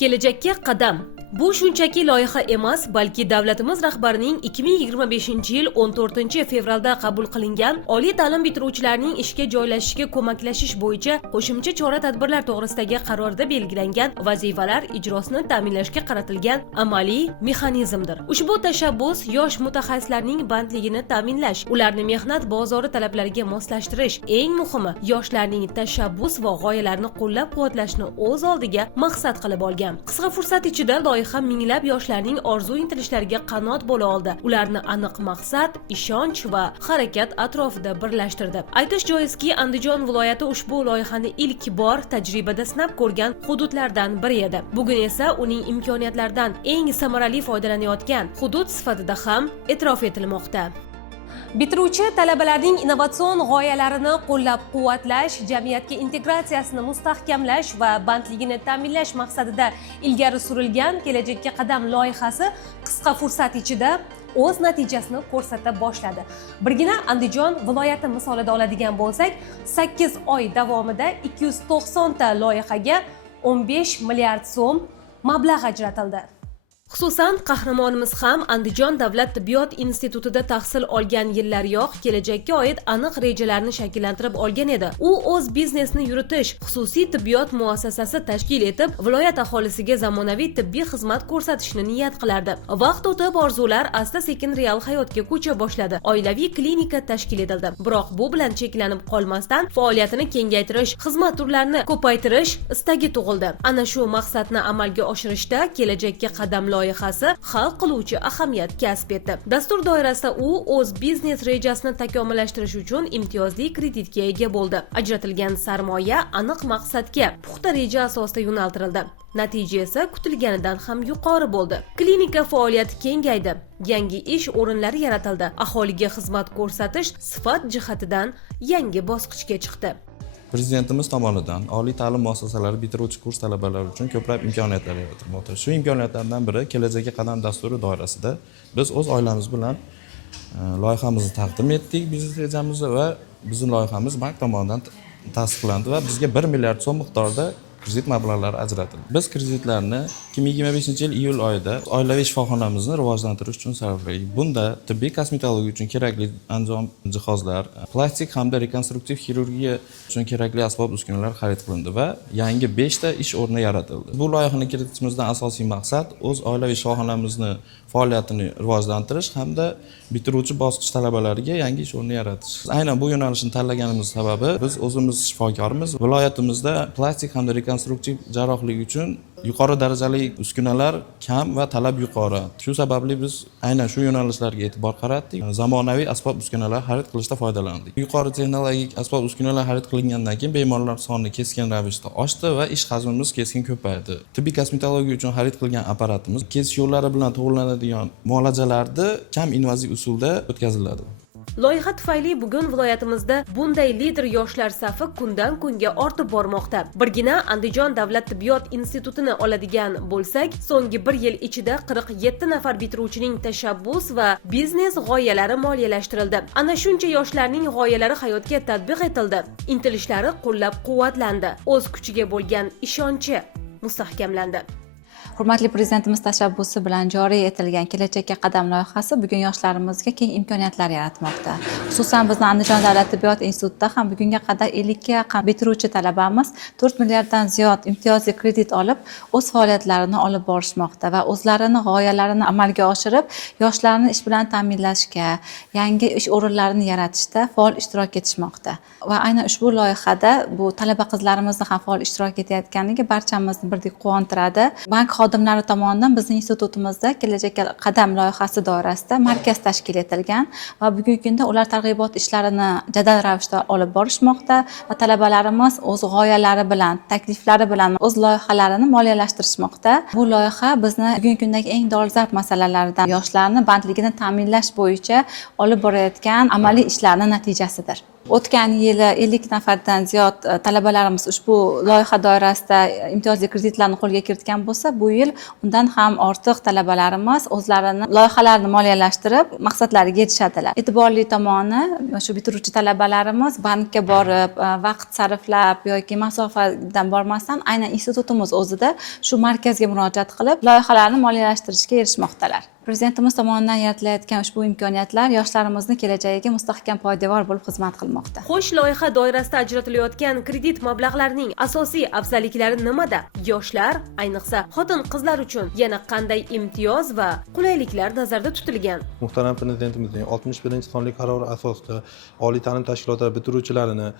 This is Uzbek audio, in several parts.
Kelajakka qadam. Bu shunchaki loyiha emas, balki davlatimiz rahbarining 2025-yil 14-fevralda qabul qilingan oliy ta'lim bitiruvchilarining ishga joylashishiga ko'maklashish bo'yicha qo'shimcha chora-tadbirlar to'g'risidagi qarorda belgilangan vazifalar ijrosini ta'minlashga qaratilgan amaliy mexanizmdir. Ushbu tashabbus yosh mutaxassislarning bandligini ta'minlash, ularni mehnat bozori talablariga moslashtirish, eng muhimi yoshlarning tashabbus va g'oyalarini qo'llab-quvvatlashni o'z oldiga maqsad qilib olgan. Qisqa fursat ichida loyiha minglab yoshlarning orzu intilishlariga qanot bo'la oldi. Ularni aniq maqsad, ishonch va harakat atrofida birlashtirdi. Aytish joizki, Andijon viloyati ushbu loyihani ilk bor tajribada sinab ko'rgan hududlardan biri edi. Bugun esa uning imkoniyatlaridan eng samarali foydalanayotgan hudud sifatida ham e'tirof etilmoqda. Bitiruvchi talabalarning innovatsion g'oyalarini qo'llab-quvvatlash, jamiyatga integratsiyasini mustahkamlash va bandligini ta'minlash maqsadida ilgari surilgan Kelajakka qadam loyihasi qisqa fursat ichida o'z natijasini ko'rsata boshladi. Birgina Andijon viloyati misolida oladigan bo'lsak, 8 oy davomida 290 ta loyihaga 15 milliard so'm mablag' ajratildi. Xususan, qahramonimiz ham Andijon davlat tibbiyot institutida tahsil olgan yillariyoq kelajakka oid aniq rejalarni shakllantirib olgan edi. U o'z biznesini yuritish, xususiy tibbiyot muassasasi tashkil etib, viloyat aholisiga zamonaviy tibbiy xizmat ko'rsatishni niyat qilardi. Vaqt o'tib orzular asta-sekin real hayotga ko'cha boshladi. Oilaviy klinika tashkil etildi. Biroq bu bilan cheklanib qolmasdan faoliyatini kengaytirish, xizmat turlarini ko'paytirish istagi tug'ildi. Ana shu maqsadni amalga oshirishda Kelajakka qadam loyihasi hal qiluvchi ahamiyat kasb etdi. Dastur doirasida u o'z biznes rejasini takomillashtirish uchun imtiyozli kreditga ega bo'ldi. Ajratilgan sarmoya aniq maqsadga, puxta reja asosida yo'naltirildi. Natija esa kutilganidan ham yuqori bo'ldi. Klinika faoliyati kengaydi, yangi ish o'rinlari yaratildi. Aholiga xizmat ko'rsatish sifat jihatidan yangi bosqichga chiqdi. Prezidentimiz tomonidan oliy ta'lim muassasalari bitiruvchi kurs talabalari uchun ko'plab imkoniyatlar yaratilmoqda. Shu imkoniyatlardan biri Kelajakka qadam dasturi doirasida biz o'z oilamiz bilan loyihamizni taqdim etdik, biznes rejamizni, va bizning loyihamiz bank tomonidan tasdiqlandi va bizga 1 milliard so'm miqdorida kredit mablag'lari ajratildi. Biz kreditlarni 2025-yil iyul oyida oilaviy shifoxonamizni rivojlantirish uchun sarfladik. Bunda tibbiy kosmetologiya uchun kerakli anjom jihozlar, plastik hamda rekonstruktiv xirurgiya uchun kerakli asbob-uskunalar xarid qilindi va yangi 5 ta ish o'rni yaratildi. Bu loyihani kiritishimizdan asosiy maqsad o'z oilaviy shifoxonamizni faoliyatini rivojlantirish hamda bitiruvchi bosqich talabalariga yangi ish o'rni yaratish. Aynan bu yo'nalishni tanlaganimiz sababi biz o'zimiz shifokorimiz, viloyatimizda plastik hamda rekonstruktiv jarrohlik uchun yuqori darajali uskunalar kam va talab yuqori. Shu sababli biz aynan shu yo'nalishlarga e'tibor qaratdik. Zamonaviy asbob-uskunalar xarid qilishda foydalandik. Yuqori texnologik asbob-uskunalar xarid qilingandan keyin bemorlar soni keskin ravishda oshdi va ish hajmimiz keskin ko'paydi. Tibbiy kosmetologiya uchun xarid qilgan apparatimiz kesish yo'llari bilan to'g'rilanadigan muolajalarni kam invaziv usulda o'tkaziladi. Loyiha tufayli bugun viloyatimizda bunday lider yoshlar safi kundan kunga ortib bormoqda. Birgina Andijon davlat tibbiyot institutini oladigan bo'lsak, so'nggi 1 yil ichida 47 nafar bitiruvchining tashabbus va biznes g'oyalari moliyalashtirildi. Ana shuncha yoshlarning g'oyalari hayotga tatbiq etildi. Intilishlari qo'llab-quvvatlandi. O'z kuchiga bo'lgan ishonchi mustahkamlandi. Hurmatli prezidentimiz tashabbusi bilan joriy etilgan Kelajakka qadam loyihasi bugun yoshlarimizga keng imkoniyatlar yaratmoqda. Xususan bizning Andijon davlat tibbiyot institutida ham bugunga qadar 50 ga yaqin bitiruvchi talabamiz 4 milliarddan ziyod imtiyozli kredit olib, o'z faoliyatlarini olib borishmoqda va o'zlarini g'oyalarini amalga oshirib, yoshlarni ish bilan ta'minlashga, yangi ish o'rinlarini yaratishda faol ishtirok etishmoqda. Va aynan ushbu loyihada bu talaba qizlarimizni ham faol ishtirok etayotganligi barchamizni birdek quvontiradi. Bank xodimlari tomonidan bizning institutimizda Kelajakka qadam loyihasi doirasida markaz tashkil etilgan va bugungi kunda ular targ'ibot ishlarini jadal ravishda olib borishmoqda va talabalarimiz o'z g'oyalari bilan, takliflari bilan o'z loyihalarini moliyalashtirishmoqda. Bu loyiha bizni bugungi kundagi eng dolzarb masalalardan yoshlarni bandligini ta'minlash bo'yicha olib borayotgan amaliy ishlarning natijasidir. O'tgan yili 50 nafardan ziyod talabalarimiz ushbu loyiha doirasida imtiyozli kreditlarni qo'lga kiritgan bo'lsa, bu yil undan ham ortiq talabalarimiz o'zlarini loyihalarini moliyalashtirib maqsadlariga yetishadilar. E'tiborli tomoni, shu bitiruvchi talabalarimiz bankka borib, vaqt sarflab yoki masofadan bormasdan aynan institutimiz o'zida shu markazga murojaat qilib, loyihalarni moliyalashtirishga erishmoqdalar. Prezidentimiz tomonidan yaratilayotgan ushbu imkoniyatlar yoshlarimizni kelajagiga mustahkam poydevor bo'lib xizmat qilmoqda. Xo'sh, loyiha doirasida ajratilayotgan kredit mablag'larining asosiy afzalliklari nimada? Yoshlar, ayniqsa xotin-qizlar uchun yana qanday imtiyoz va qulayliklar nazarda tutilgan? Muhtaram Prezidentimizning 61-sonli qarori asosida oliy ta'lim tashkilotlari bitiruvchilarini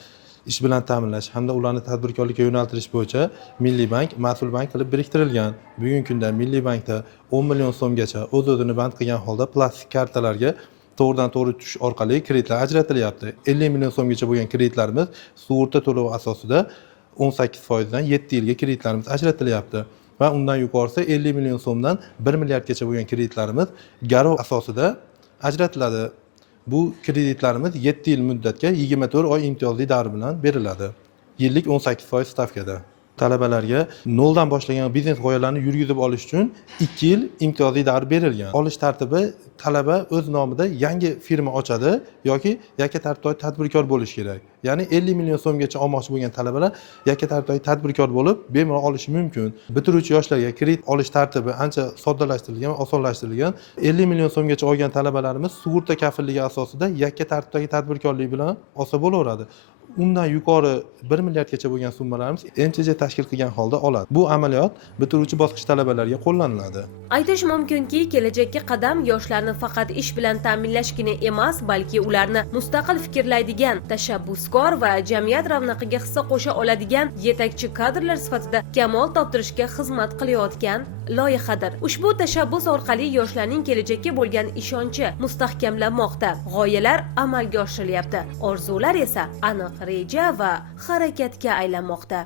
ish bilan ta'minlash hamda ularni tadbirkorlikka yo'naltirish bo'yicha Milliy bank mas'ul bank qilib biriktirilgan. Bugungi kunda Milliy bankda 10 million so'mgacha o'z-o'zini band qilgan holda plastik kartalarga to'g'ridan-to'g'ri tushish orqali kreditlar ajratilyapti. 50 million so'mgacha bo'lgan kreditlarimiz sug'urta to'lovi asosida 18% dan 7 yilga kreditlarimiz ajratilyapti. Va undan yuqorisi 50 million so'mdan 1 milliardgacha bo'lgan kreditlarimiz garov asosida ajratiladi. Bu kreditlarimiz 7 yil muddatga 24 oy imtiyozli davr bilan beriladi. Yillik 18% stavkada. Talabalarga noldan boshlagan biznes g'oyalarini yurgizib olish uchun 2 yil imtiyozli davr berilgan. Olish tartibi talaba o'z nomida yangi firma ochadi yoki yakka tartibdagi tadbirkor bo'lishi kerak. Ya'ni 50 million so'mgacha olmoqchi bo'lgan talabalar yakka tartibdagi tadbirkor bo'lib bemalol olishi mumkin. Bitiruvchi yoshlarga kredit olish tartibi ancha soddalashtirilgan va osonlashtirilgan. 50 million so'mgacha olgan talabalarimiz sug'urta kafilligi asosida yakka tartibdagi tadbirkorlik bilan olsa bo'laveradi. Undan yuqori 1 milliardgacha bo'lgan summalarimiz MCJ tashkil qilgan holda oladi. Bu amaliyot bitiruvchi bosqich talabalarga qo'llaniladi. Aytish mumkinki, kelajakka qadam yoshlarni faqat ish bilan ta'minlashgina emas, balki ularni mustaqil fikrlaydigan, tashabbuskor va jamiyat ravnaqiga hissa qo'sha oladigan yetakchi kadrlar sifatida kamol toptirishga xizmat qilayotgan loyihadir. Ushbu tashabbus orqali yoshlarning kelajakka bo'lgan ishonchi mustahkamlanmoqda. G'oyalar amalga oshirilyapti. Orzular esa aniq reja va harakatga aylanmoqda.